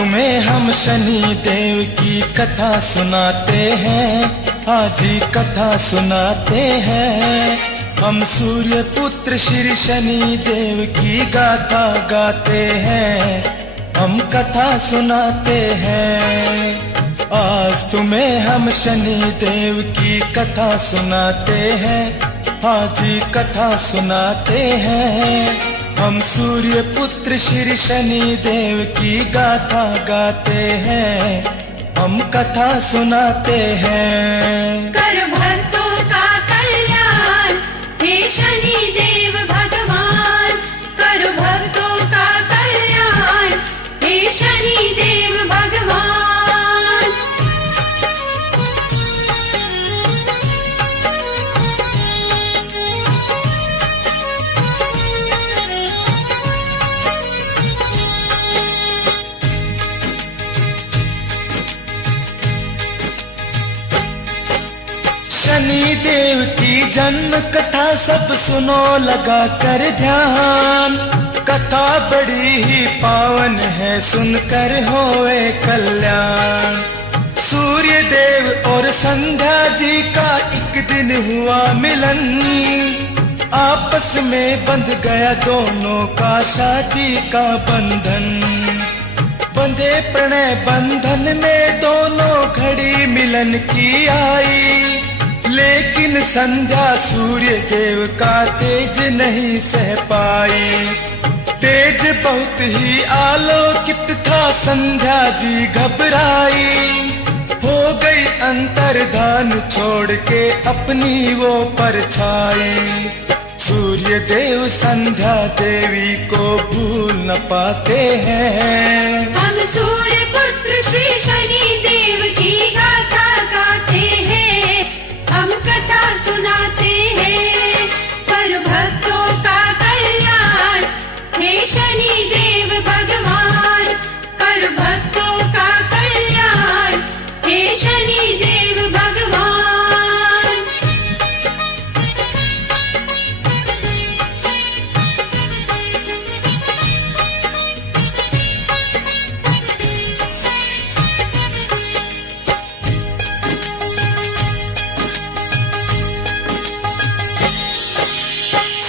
तुम्हें हम शनि देव की कथा सुनाते हैं, आज ही कथा सुनाते हैं। हम सूर्य पुत्र श्री शनि देव की गाथा गाते हैं, हम कथा सुनाते हैं। आज तुम्हें हम शनि देव की कथा सुनाते हैं, आज ही कथा सुनाते हैं। हम सूर्य पुत्र श्री शनि देव की गाथा गाते हैं, हम कथा सुनाते हैं। कर भक्तों का कल्याण हे शनि देव भगवान, कर भक्तों का कल्याण हे शनि देव भगवान। शनि देव की जन्म कथा सब सुनो लगा कर ध्यान, कथा बड़ी ही पावन है सुनकर होए कल्याण। सूर्य देव और संध्या जी का एक दिन हुआ मिलन, आपस में बंध गया दोनों का शादी का बंधन। बंधे प्रणय बंधन में दोनों घड़ी मिलन की आई, लेकिन संध्या सूर्य देव का तेज नहीं सह पाई। तेज बहुत ही आलोकित था, संध्या जी घबराई, हो गई अंतर्धान छोड़ के अपनी वो परछाई। सूर्य देव संध्या देवी को भूल न पाते हैं। हम सूर्य पुत्र श्री शनि देव की गाथा गाते हैं, हम कथा सुनाते हैं। पर भक्तों का कल्याण हे शनि देव भगवान, कर भक्तों का कल्याण हे शनि देव भगवान।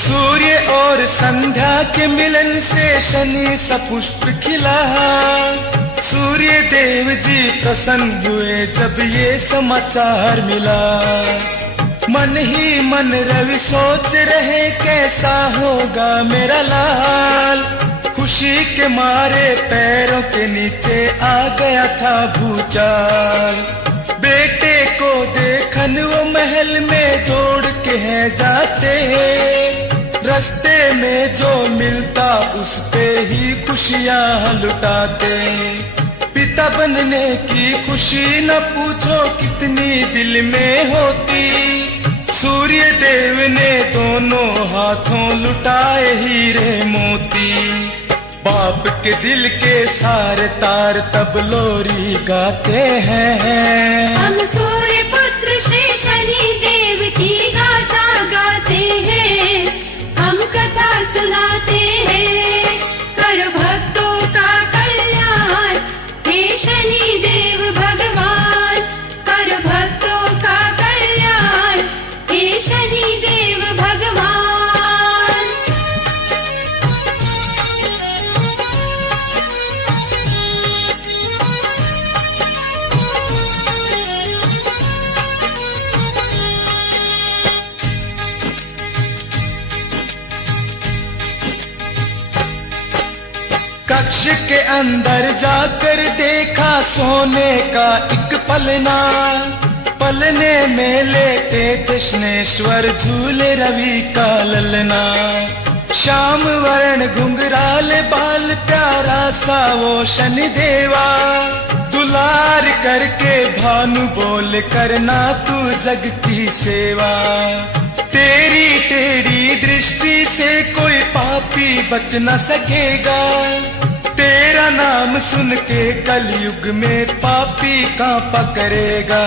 सूर्य और संध्या के मिलन से शनि सपुष्प खिला, सूर्य देव जी प्रसन्न हुए जब ये समाचार मिला। मन ही मन रवि सोच रहे कैसा होगा मेरा लाल, खुशी के मारे पैरों के नीचे आ गया था भूचाल। बेटे को देखन वो महल में दौड़ के है जाते, रास्ते में जो मिलता उस पे ही खुशियां लुटाते। पिता बनने की खुशी न पूछो कितनी दिल में होती, सूर्य देव ने दोनों हाथों लुटाए हीरे मोती। बाप के दिल के सारे तार तब लोरी गाते हैं। हम सूर्य पुत्र श्री शनि देव की गाथा गाते हैं, हम कथा सुनाते हैं। कर भक्तों का कल्याण हे शनि देव भगवान, कर भक्तों का कल्याण हे शनि देव भगवान। कक्ष के अंदर जाकर देखा सोने का एक पलना, पलने में लेटे कृष्णेश्वर झूले रवि का ललना। श्याम वर्ण घुंघराल बाल प्यारा सा वो शनि देवा, दुलार करके भानु बोल करना तू जग की सेवा। तेरी टेढ़ी दृष्टि से कोई पापी बच न सकेगा, तेरा नाम सुन के कलयुग में पापी कांपा करेगा।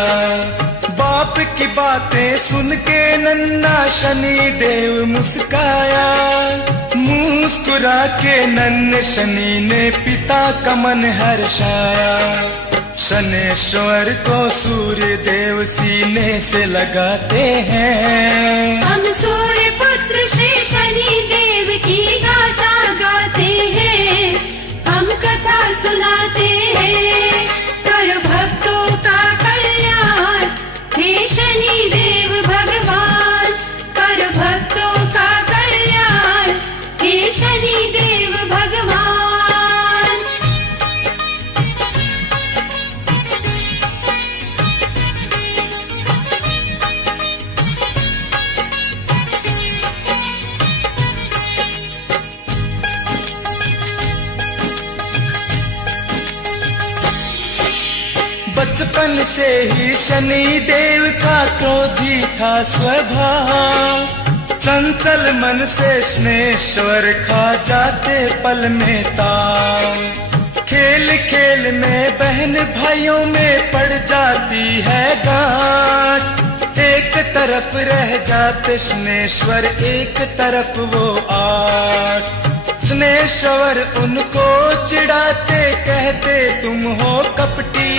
बाप की बातें सुन के नन्ना शनि देव मुस्काया। मुस्कुरा के नन्हे शनि ने पिता का मन हर्षाया। शनेश्वर को सूर्य देव सीने से लगाते हैं। हम सूर्य पुत्र श्री शनि देव की गाथा गाते हैं, हम कथा सुनाते हैं। कर भक्तों का कल्याण हे शनि देव भगवान, कर भक्तों का कल्याण हे शनि देव भगवान। बचपन से ही शनि देव का क्रोधी था स्वभाव। चंचल मन से स्नेश्वर खा जाते पल में ताव। खेल खेल में बहन भाइयों में पड़ जाती है गांठ। एक तरफ रह जाते स्नेश्वर, एक तरफ वो आठ। स्नेश्वर उनको चिढ़ाते, कहते तुम हो कपटी।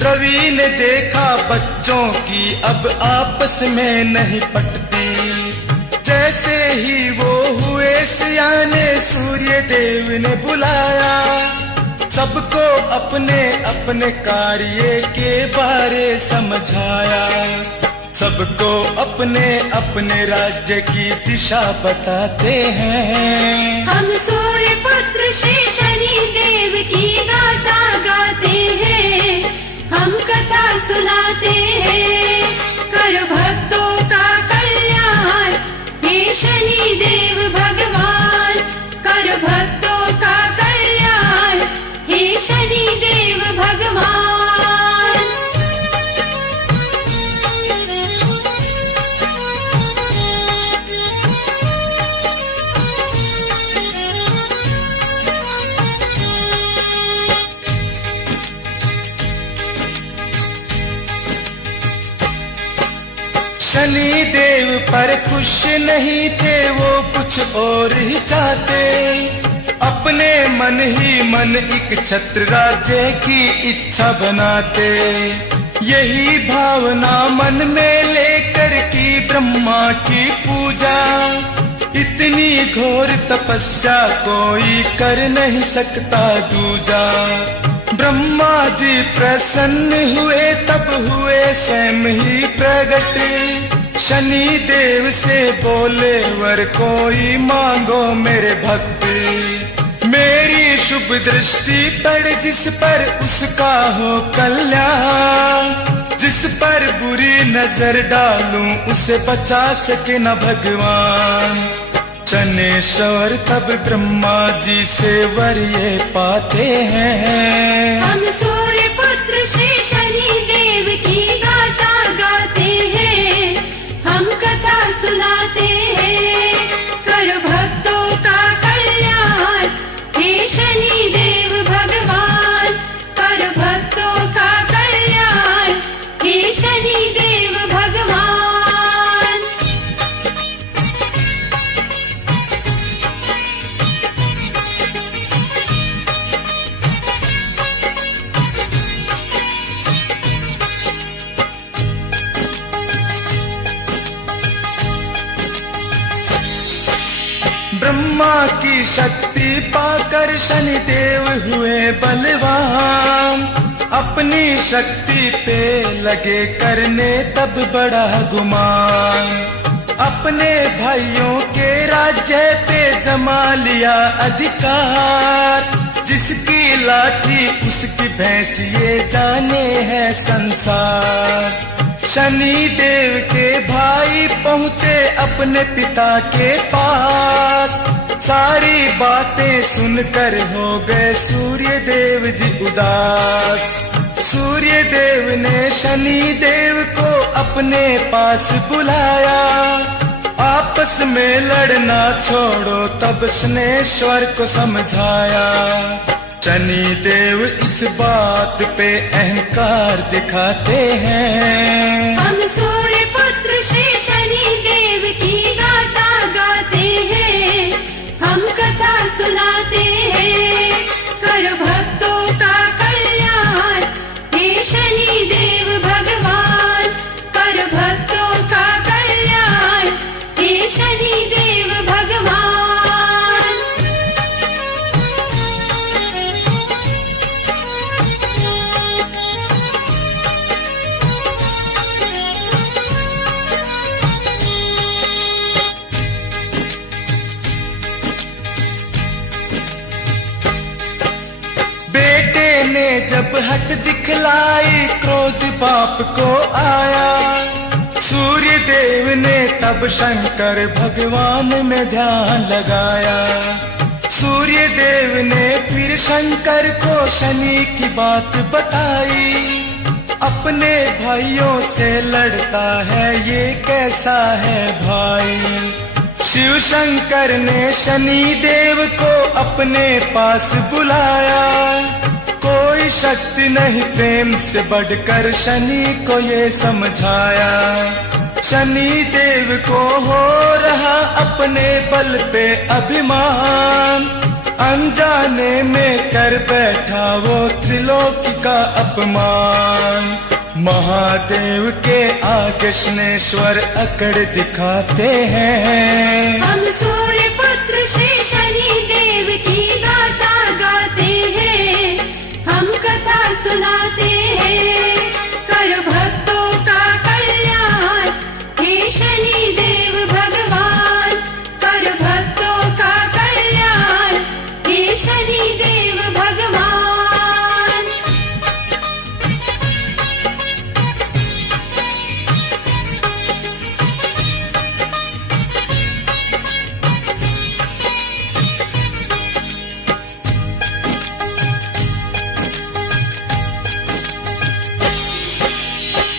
रवि ने देखा बच्चों की अब आपस में नहीं पटती। जैसे ही वो हुए सियाने सूर्य देव ने बुलाया। सबको अपने अपने कार्य के बारे समझाया। सबको अपने अपने राज्य की दिशा बताते हैं। हम सूर्य पुत्र श्री शनि देव की गाथा गाते हैं, हम कथा सुनाते हैं। कर भक्तों का कल्याण हे शनि देव भगवान, कर भक्तों का कल्याण हे शनि देव भगवान। शनि देव पर खुश नहीं थे, वो कुछ और ही चाहते। अपने मन ही मन एक छत्र राज्य की इच्छा बनाते। यही भावना मन में लेकर की ब्रह्मा की पूजा। इतनी घोर तपस्या कोई कर नहीं सकता दूजा। ब्रह्मा जी प्रसन्न हुए, तब हुए स्वयं ही प्रगट। शनि देव से बोले वर कोई मांगो मेरे भक्त। मेरी शुभ दृष्टि पड़ जिस पर उसका हो कल्याण। जिस पर बुरी नजर डालूं उसे बचा सके न भगवान। शनेश्वर तब ब्रह्मा जी से वर ये पाते हैं। हम सूर्य पुत्र श्री शनि देव की गाथा गाते हैं, हम कथा सुनाते हैं। कर भक्तों का कल्याण हे शनि देव भगवान, कर भक्तों का कल्याण हे शनि देव भगवान। ब्रह्मा की शक्ति पाकर शनि देव हुए बलवान। अपनी शक्ति पे लगे करने तब बड़ा गुमान। अपने भाइयों के राज्य पे जमा लिया अधिकार। जिसकी लाठी उसकी भैंस ये जाने है संसार। शनि देव के भाई पहुँचे अपने पिता के पास। सारी बातें सुनकर हो गए सूर्य देव जी उदास। सूर्य देव ने शनि देव को अपने पास बुलाया। आपस में लड़ना छोड़ो तब शनेश्वर को समझाया। शनि देव इस बात पे अहंकार दिखाते हैं। हम सूर्य पुत्र श्री शनि देव की गाथा गाते हैं, हम कथा सुनाते हैं। कर भक्तों का कल्याण हे शनि देव भगवान, कर भक्तों का कल्याण हे शनि देव भगवान। बेटे ने जब हट दिखलाई क्रोध बाप को आया, सूर्य देव ने तब शंकर भगवान में ध्यान लगाया। सूर्य देव ने फिर शंकर को शनि की बात बताई, अपने भाइयों से लड़ता है ये कैसा है भाई। शिव शंकर ने शनि देव को अपने पास बुलाया, कोई शक्ति नहीं प्रेम से बढ़कर शनि को ये समझाया। शनि देव को हो रहा अपने बल पे अभिमान, अनजाने में कर बैठा वो त्रिलोकी का अपमान। महादेव के आगे शनेश्वर अकड़ दिखाते हैं, हम सूर्य पुत्र श्री शनि देव की गाथा गाते हैं, हम कथा सुनाते हैं। कर भक्तों का कल्याण हे शनि देव भगवान, कर भक्तों का कल्याण हे शनि देव भगवान।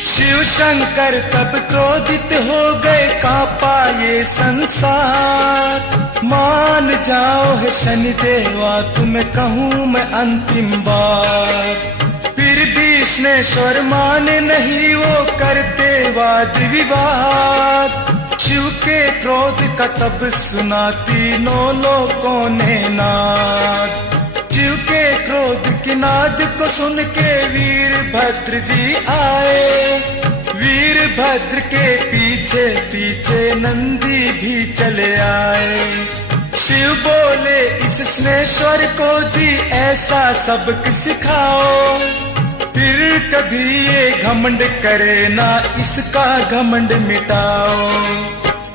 शिव शंकर तब क्रोधित हो गए, कांपा ये संसार। मान जाओ है शनि देवा तुम्हें कहूँ मैं अंतिम बार। फिर भी शनेश्वर माने नहीं, वो करते वाद विवाद। शिव के क्रोध का तब सुना तीनों लोगों ने नाद। शिव के क्रोध की नाद को सुन के वीरभद्र जी आए, वीरभद्र के पीछे पीछे नंदी भी चले आए। शिव बोले इस शनेश्वर को जी ऐसा सबक सिखाओ, फिर कभी ये घमंड करे ना इसका घमंड मिटाओ।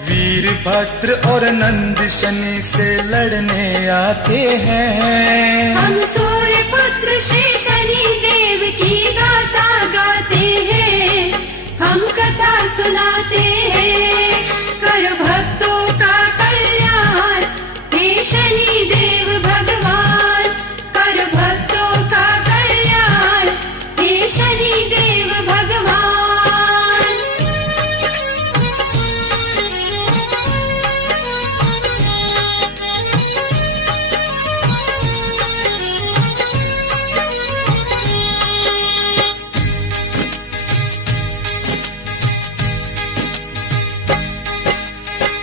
वीरभद्र और नंद शनि से लड़ने आते हैं, हम सूर्य पुत्र श्री शनि देव की गाथा गाते हैं, हम कथा सुनाते हैं। कर भक्तों का कल्याण हे शनि देव भगवान, कर भक्तों का कल्याण हे शनि देव भगवान।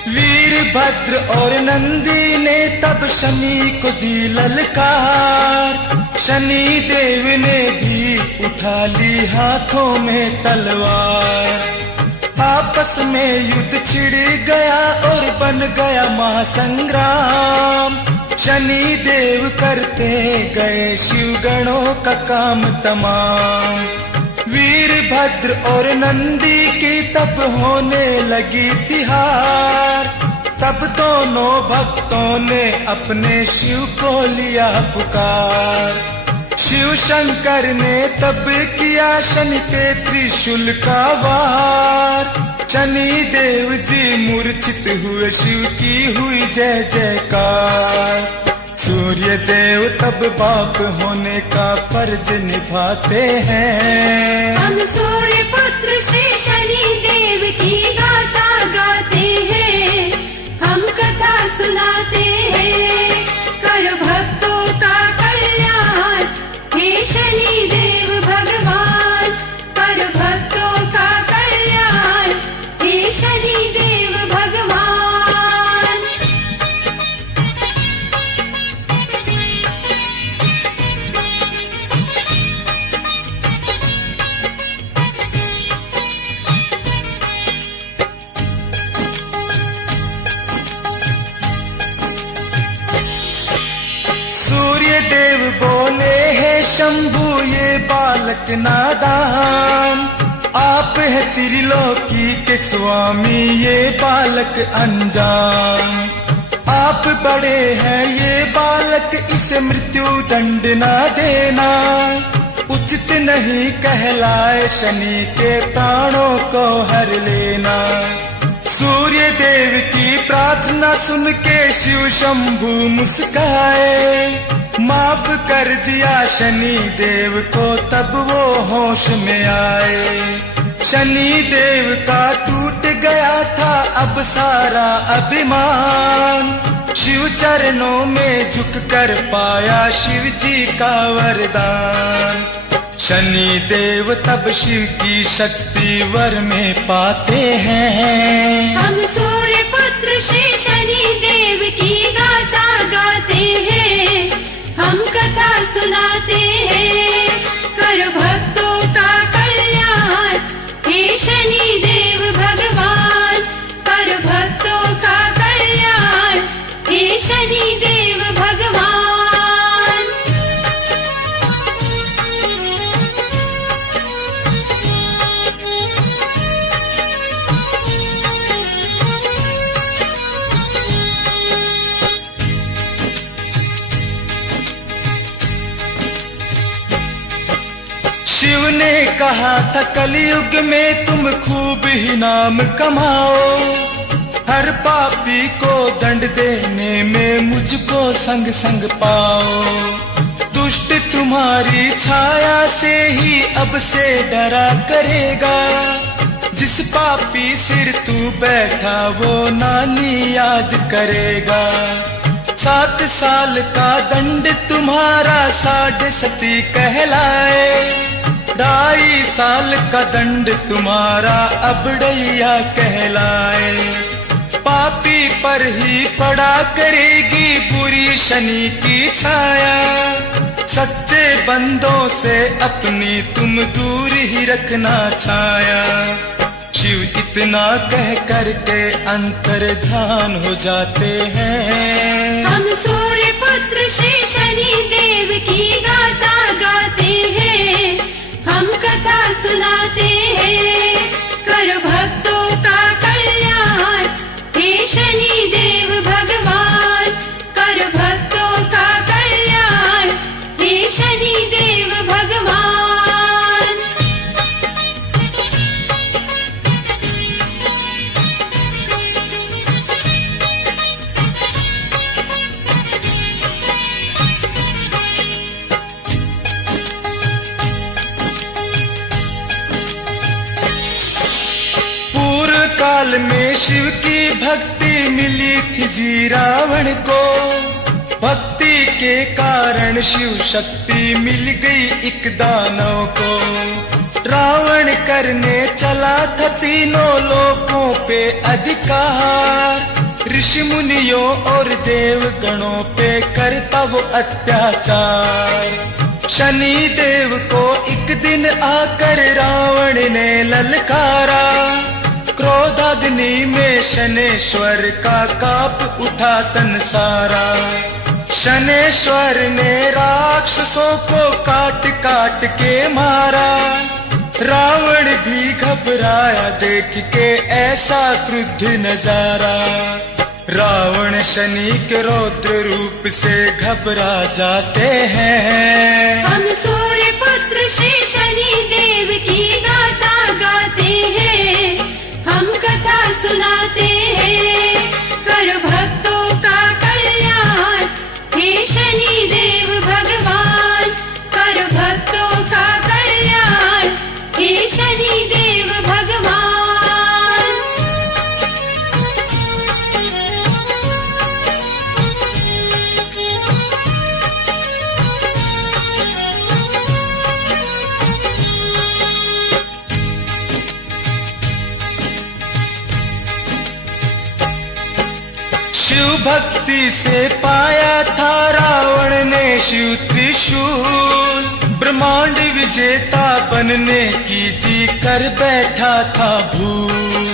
वीरभद्र और नंदी ने तब शनि को दी ललकार, शनि देव ने भी उठा ली हाथों में तलवार। आपस में युद्ध छिड़ गया और बन गया महासंग्राम। शनि देव करते गए शिव गणों का काम तमाम। वीरभद्र और नंदी की तब होने लगी तिहार, तब दोनों भक्तों ने अपने शिव को लिया पुकार। शिव शंकर ने तब किया शनि पे त्रिशूल का वार। शनि देव जी मूर्छित हुए, शिव की हुई जय जयकार। सूर्य देव तब बाप होने का फर्ज निभाते हैं, हम सूर्य पुत्र श्री शनि देव की गाथा गाते हैं, हम कथा सुनाते हैं। कर भक्तों का कल्याण हे शनि देव भगवान, कर भक्तों का कल्याण ये बालक नादान, आप है त्रिलोकी के स्वामी ये बालक अनजान। आप बड़े हैं ये बालक, इसे मृत्यु दंड ना देना, उचित नहीं कहलाए शनि के प्राणों को हर लेना। सूर्य देव की प्रार्थना सुन के शिव शंभु मुस्काए, माफ कर दिया शनि देव को तब वो होश में आए। शनि देव का टूट गया था अब सारा अभिमान, शिव चरणों में झुक कर पाया शिव जी का वरदान। शनि देव तब शिव की शक्ति वर में पाते हैं। हम सूर्य पुत्र श्री शनि देव की गाथा गाते हैं, हम कथा सुनाते हैं, कर भक्तों का कल्याण हे शनि देव भगवान, कर भक्तों का कल्याण हे शनि देव भगवान। शिव ने कहा था कलयुग में तुम खूब ही नाम कमाओ, हर पापी को दंड देने में मुझको संग संग पाओ। दुष्ट तुम्हारी छाया से ही अब से डरा करेगा, जिस पापी सिर तू बैठा वो नानी याद करेगा। 7 साल का दंड तुम्हारा 7.5 कहलाए, 2.5 साल का दंड तुम्हारा अबड़ैया कहलाए। पापी पर ही पड़ा करेगी बुरी शनि की छाया, सच्चे बंदों से अपनी तुम दूर ही रखना छाया। शिव इतना कह करके अंतर्धान हो जाते हैं। हम सूर्य पुत्र श्री शनि देव की गाथा गाते हैं, हम कथा सुनाते हैं, कर भक्तों का कल्याण हे शनि देव भगवान, कर भक्तों का कल्याण हे शनि देव भगवान। काल में शिव की भक्ति मिली थी जी रावण को, भक्ति के कारण शिव शक्ति मिल गई एक दानव को। रावण करने चला था तीनों लोकों पे अधिकार, ऋषि मुनियों और देवगणों पे करता वो अत्याचार। शनि देव को एक दिन आकर रावण ने ललकारा, क्रोधाग्नि में शनेश्वर का काप उठा तन सारा। शनेश्वर ने राक्षसों को काट काट के मारा, रावण भी घबराया देख के ऐसा क्रुद्ध नजारा। रावण शनि के रौद्र रूप से घबरा जाते हैं। हम सूर्य पुत्र श्री शनि देव की गाथा गाते हैं, हम कथा सुनाते हैं, कर भक्तों का कल्याण हे शनि देव भगवान, कर भक्तों का कल्याण हे शनि देव भगवान। शिव भक्ति से पाया था रावण ने शिव त्रिशूल, ब्रह्मांड विजेता बनने की जी कर बैठा था भूल।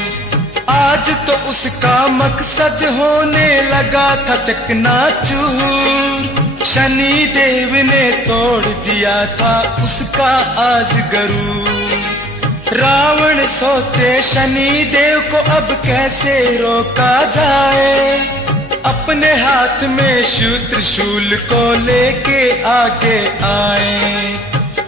आज तो उसका मकसद होने लगा था चकनाचूर, शनि देव ने तोड़ दिया था उसका आज गरुड़। रावण सोचे शनि देव को अब कैसे रोका जाए, अपने हाथ में शिव त्रिशूल को लेके आगे आए।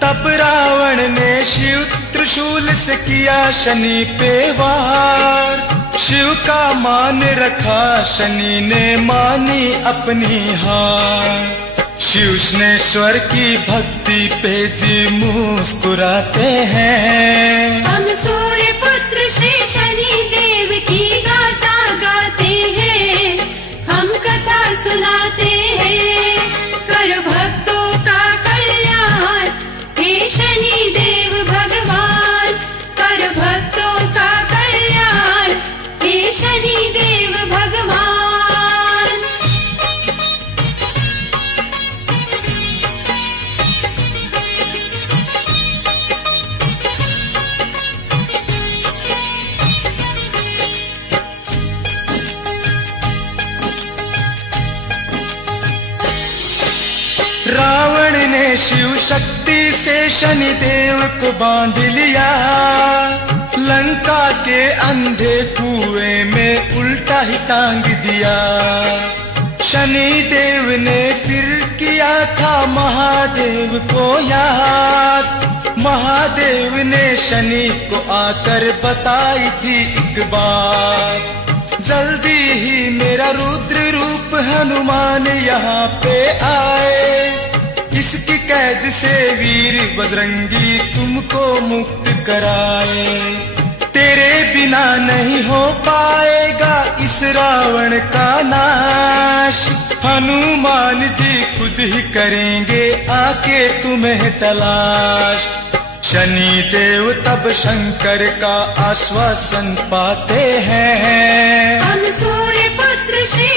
तब रावण ने शिव त्रिशूल से किया शनि पे वार, शिव का मान रखा शनि ने मानी अपनी हार। शिवनेश्वर की भक्ति पे जी मुस्कुराते हैं, हम सूर्य पुत्र श्री शनि देव की गाथा गाते हैं, हम कथा सुनाते हैं। कर भक्तों का कल्याण हे शनि देव भगवान, कर भक्तों का कल्याण हे शनि देव भगवान। रावण ने शिव शक्ति से शनि देव को बांध लिया, लंका के अंधे कुएं में उल्टा ही टांग दिया। शनि देव ने फिर किया था महादेव को याद, महादेव ने शनि को आकर बताई थी एक बात, जल्दी ही मेरा रुद्र रूप हनुमान यहाँ पे आए, इसकी कैद से वीर बजरंगी तुमको मुक्त कराए। तेरे बिना नहीं हो पाएगा इस रावण का नाश, हनुमान जी खुद ही करेंगे आके तुम्हें तलाश। शनि देव तब शंकर का आश्वासन पाते हैं, हम सूर्य पुत्र श्री